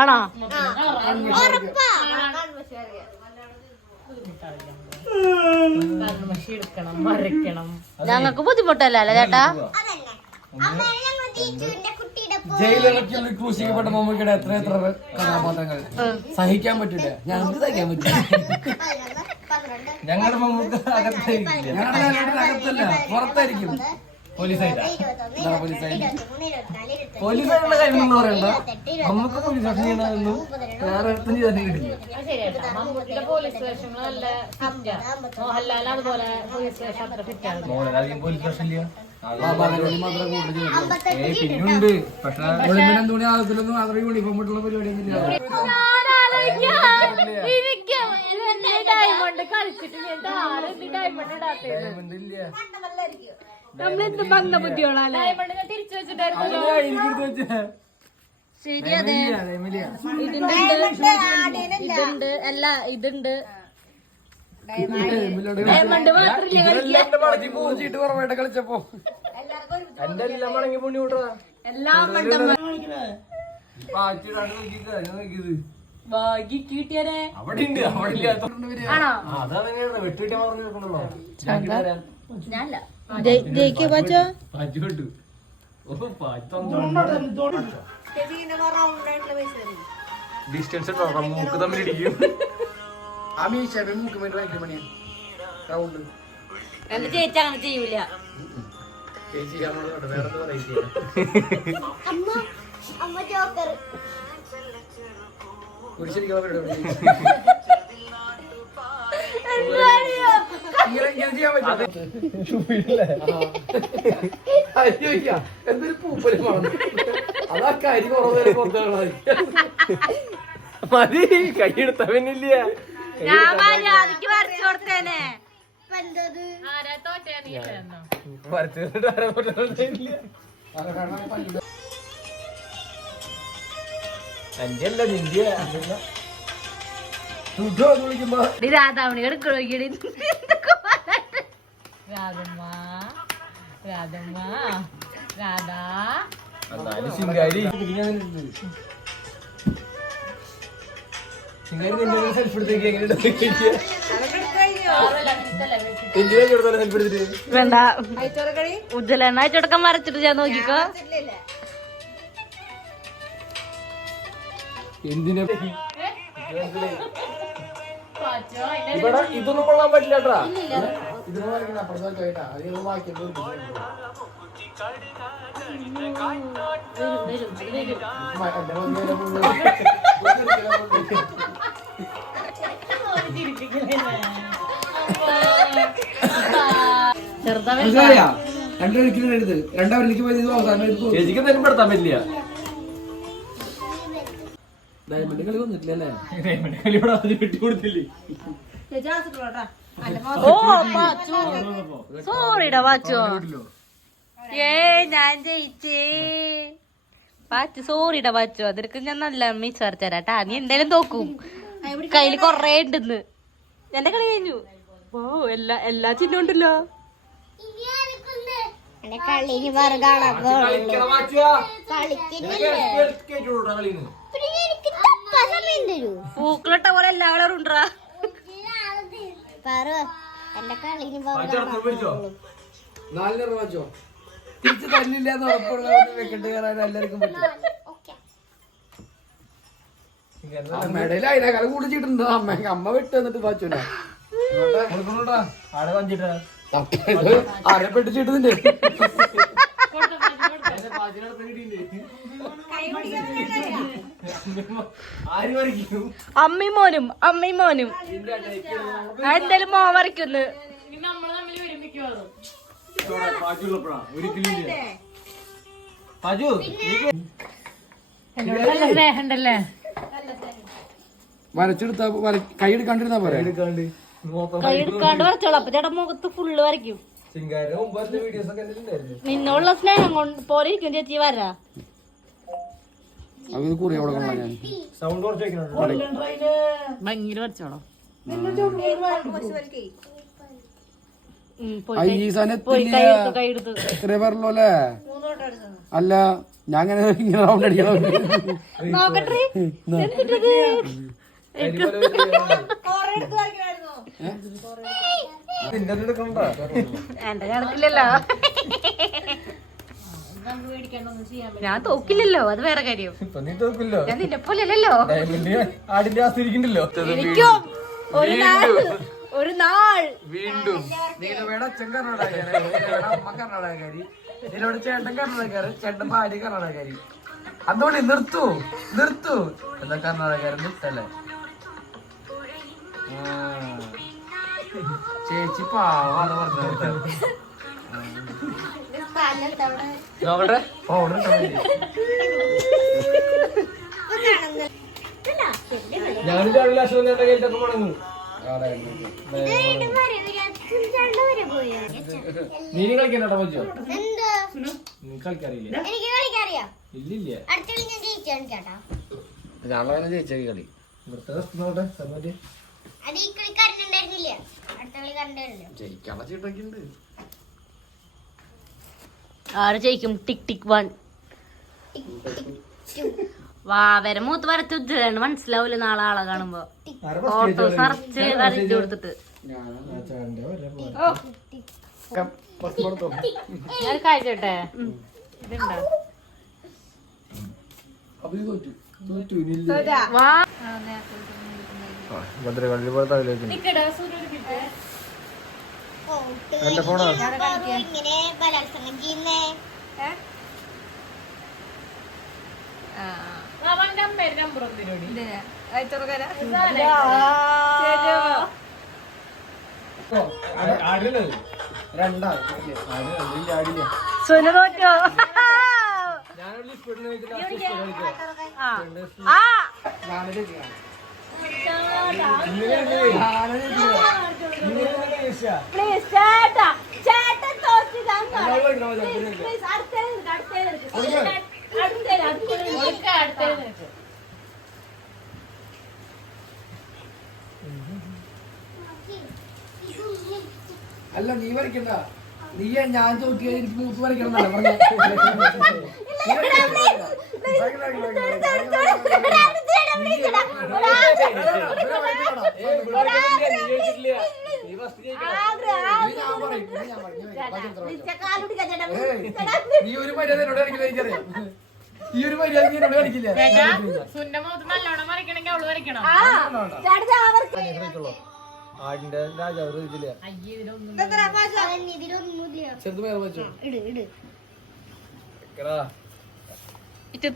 ആണോ? ഞങ്ങൾക്ക് ബുദ്ധിമുട്ടല്ലേ ചേട്ടാ? ജയിലിറക്കി ക്രൂശിക്കപ്പെട്ട മമ്മൂക്കയുടെ എത്ര കഥാപാത്രങ്ങൾ സഹിക്കാൻ പറ്റില്ല, ഞങ്ങൾക്ക് സഹിക്കാൻ പറ്റില്ല. ഞങ്ങളുടെ മമ്മൂക്ക അകത്തല്ല, പുറത്തായിരിക്കും. പോലീസായിട്ടുള്ള കാര്യമെന്ന് പറയണ്ട, നമുക്ക് പോലീസ് സ്റ്റേഷൻ ചെയ്യണമെന്നും വേറെ അടുത്തും ചെയ്താൽ കിട്ടില്ല. പോലീസ് സ്റ്റേഷൻ ഇല്ല. പിന്നുണ്ട്, പക്ഷെ തുണി ആകത്തിലൊന്നും മാത്രം യൂണിഫോം ഇട്ടുള്ള പരിപാടിയൊന്നും ഇല്ല. നമ്മളെന്ത് ഭംഗ ബുദ്ധിയോളാണ് തിരിച്ചു വെച്ചിട്ടായിരുന്നു. ശരി, അതെ, ഇതുണ്ട് അല്ല ഇതുണ്ട്. ഡയമണ്ട് മാത്രമില്ല കളിച്ചപ്പോ എന്റെ എല്ലാം മടങ്ങി പൊണ്ണി വിട്ടാ എല്ലാം കിട്ടിയാരെ അവിടെ ഉണ്ട്. അവിടെ അതാണ് വെട്ടിട്ട പറഞ്ഞോ ഡിസ്റ്റൻസ് മൂക്ക് തമ്മിലിടിക്കും. എന്റെ ചേച്ചി അങ്ങനെ ചെയ്യൂല. എന്തൊരു പൂപ്പല് അതാ കരി മതി, കൈയെടുത്തവനില്ല. വരച്ചു കൊടുത്തേനെ. എന്റെ നിന്റെ വിളിക്കുമ്പോ രാധാമണി എടുക്കണോ? രാധമ്മ രാധമ്മ രാധാ ശിങ്കാരി നിന്റെ സെൽഫ് എടുത്തേക്ക് വേണ്ട. ഉജ്ജലെണ്ണ അയച്ചോടക്കം മരച്ചിട്ട് ഞാൻ നോക്കിക്കോ. എന്തിനാ ഇവിടെ ഇതൊന്നും കൊള്ളാൻ പറ്റില്ല. ചേച്ചിക്ക് എന്തായാലും പെടുത്താൻ പറ്റില്ല. ഡയമണ്ട് കളി വന്നിട്ടില്ലല്ലേ? ഡയമണ്ട് കളി ഇവിടെ ആദ്യം വെട്ടി കൊടുത്തില്ലേ? സോറിടാ വാച്ചോ. ഞാൻ ജയിച്ചേ പാച്ചു. സോറിടാ വാച്ചോ, അതിനൊക്കെ ഞാൻ നല്ല മിസ് വരച്ചേരാട്ടാ. നീ എന്തായാലും തോക്കും, കയ്യില് കൊറേ ഉണ്ടെന്ന്. എന്റെ കളി കഴിഞ്ഞു. ഓ എല്ലാ ചിഹ്നം ഉണ്ടല്ലോ. പൂക്കളിട്ട പോലെ എല്ലാ കളറും ഉണ്ടാ. തിരിച്ചു തന്നില്ല എന്ന് ഉറപ്പുള്ള വെക്കട്ട് കയറാൻ എല്ലാവർക്കും പറ്റും. മെഡല് അതിനേക്കാളും കുടിച്ചിട്ടുണ്ടോ? അമ്മ വിട്ട് എന്നിട്ട് പാച്ചൂല ആരെ പെട്ടിച്ചിട്ടുണ്ട്. അമ്മയും മോനും എന്തായാലും മോൻ വരയ്ക്കുന്നു. വരച്ചെടുത്താ കൈ എടുക്കാണ്ടിരുന്നാ പോരെ? കൈ എടുക്കാണ്ട് വരച്ചോളൂ. അപ്പൊ ചേട്ടാ മുഖത്ത് ഫുള്ള് വരയ്ക്കും. നിന്നുള്ള സ്നേഹം കൊണ്ട് പോലെ ഇരിക്കും ചേച്ചി വരാ. ഭംഗിയിൽ വരച്ചോളൂ. ഈ സനത്തില്ല ഇത്രേ പറഞ്ഞല്ലോ അല്ലേ? അല്ല ഞാൻ ഇങ്ങനെ റൗണ്ട് അടിക്കണം. എന്റെ കണക്കില്ലല്ലോ, ഞാൻ തോക്കില്ലല്ലോ, അത് വേറെ കാര്യം. ഞാൻ നിന്നെ പോലെയല്ലോ. എനിക്കും ഒരു നാൾ വീണ്ടും അച്ഛൻ അമ്മ കർണാടകക്കാരി, ഇതിലൂടെ ചേട്ടൻ കർണാടകക്കാരൻ, ചേട്ടൻ ഭാര്യ കർണാടകക്കാരി. അതുകൊണ്ട് നിർത്തു എന്താ കർണാടകക്കാരൻ നിർത്തല്ലേ? ചേച്ചി പാവാണ് പറഞ്ഞത്. ഞാൻ രാവിലെ അശ്വന്റെ കയ്യിലൊക്കെ മുടങ്ങും. നീ കളിക്കണ്ടോ പറ്റോ? നീ കളിക്കാറില്ല? ഇല്ലില്ല, ഞാനങ്ങനെ ജയിച്ച കളി ജയിക്കാനുള്ള ചീട്ടൊക്കെ ഉണ്ട്. ആര് ജയിക്കും? ടിക് ടിക് 1. വാവരെ മൂത്ത് വരച്ച് ഉജ്ജലാണ്, മനസ്സിലാവൂല നാളെ ആളെ കാണുമ്പോ. ഓട്ടോ സെർച്ച് അടിച്ചു കൊടുത്തിട്ട് ഞാൻ കഴിച്ചോട്ടെ. ഇതുണ്ടോ ഭദ്രകാളി പോലെ തലയിലേക്ക് എന്റെ ഫോണാ. സുന തോറ്റോ? അല്ല നീ വരയ്ക്കണ്ട, നീ ഞാൻ തോറ്റിയ എനിക്ക് മൂത്ത് വരയ്ക്കണം എന്നല്ല നീ ഒരു മര്യാദ എന്നോട് കളിക്കില്ല. എനിക്കറിയാം ഈ ഒരു മര്യാദ എന്നോട് കളിക്കില്ല. ആടിന്റെ രാജാവ് ഇതില്ല ചെറുത് വേറെ വെച്ചോ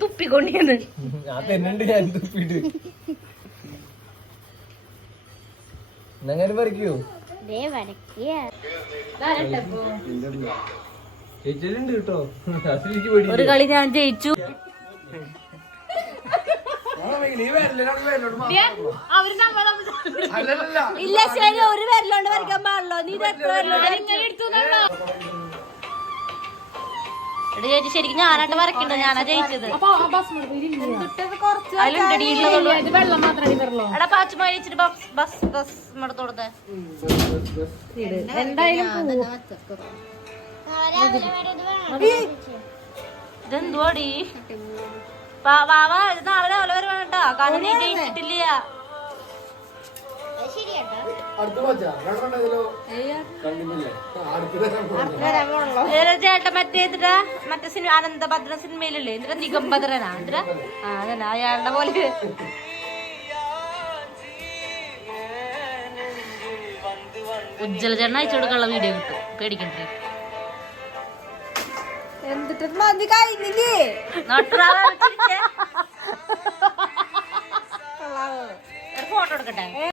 തുപ്പിക്കൊണ്ടിരുന്നു. ഞാൻ തന്നെയുണ്ട്, ഞാൻ തുപ്പിട്ട് എന്നെങ്ങനെ പറിക്കൂ? ചേച്ചിലുണ്ട് കേട്ടോ, ഒരു കളി ഞാൻ ജയിച്ചു. ഇല്ല ശരി, ഒരു വിരലോണ്ട് വരയ്ക്കാൻ പാടുള്ളൂ. നീ ചേച്ചി ശരിക്കും ഞാനായിട്ട് വരയ്ക്കണ്ടോ? ഞാനാ ജയിച്ചത്. എടാ പാച്ചുമായി വെച്ചിട്ട് ബസ് ബസ് കൊടുത്തേ. ഇതെന്തുവാടി വാവ, ഇത് നാളെ രാവിലെ വരെ വേണ്ടാ, കാരണം നീ ജയിച്ചിട്ടില്ല. ചേട്ടൻ മറ്റേ സിനിമ അനന്തഭദ്ര സിനിമയിലല്ലേ, എന്തിനാ നിഗംഭദ്രനാ, എന്തിനാ അതന്നെ അയാളുടെ പോലെ. ഉജ്ജല ചേട്ടൻ അയച്ചു കൊടുക്കാനുള്ള വീഡിയോ കിട്ടും, പേടിക്കണ്ടേ. എന്നിട്ട് മതി കഴിഞ്ഞില്ലേ ഫോട്ടോ എടുക്കട്ടെ.